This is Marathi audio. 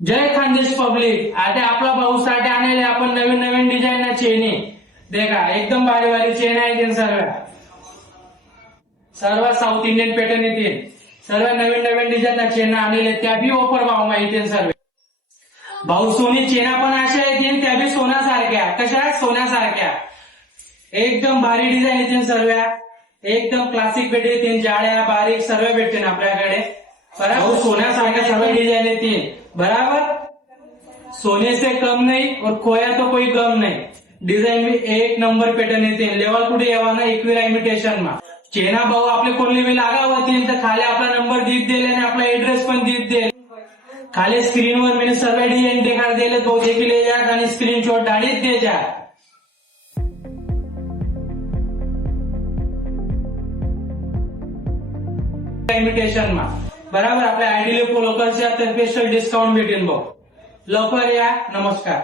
जय खानदेश पब्लिक। आता आपला भाऊसाठी आणले आपण नवीन नवीन डिझाईन ना चेने देखा एकदम भारी भारी चेन आहे सर्व साऊथ इंडियन पॅटर्न येतील। सर्व नवीन नवीन डिझाईन ना चेन आणले त्या बी ऑफर भाव येतील सर्व भाऊ। सोनी चेना पण अशा येतील त्या बी सोन्यासारख्या कशा सोन्यासारख्या एकदम भारी डिझाईन येतील सर्व एकदम क्लासिक भेट येतील जाळ्या बारीक सर्व भेटतील आपल्याकडे बराबर सोन्यासारख्या सर्व डिजाइन येतील बराबर। सोने से कम नहीं और खोया तो कोई कम नहीं। डिजाइन भी एक नंबर पैटर्न येते लेवल कुठे यावा ना इक्विरा इमिटेशन मा चेना भाऊ आपले कोणली बी लागा होतील तर खाली आपला नंबर दीत देईल आणि आपला एड्रेस पण दीत देईल। खाली स्क्रीनवर मैंने सर्व डिजाइन दिखा दिले तो देखी ले जा आणि स्क्रीनशॉट डाळीत दे जा। इमिटेशन मा बराबर आपल्या आयडी लोकलच्या स्पेशल डिस्काउंट भेटेल भाऊ। लवकर या। नमस्कार।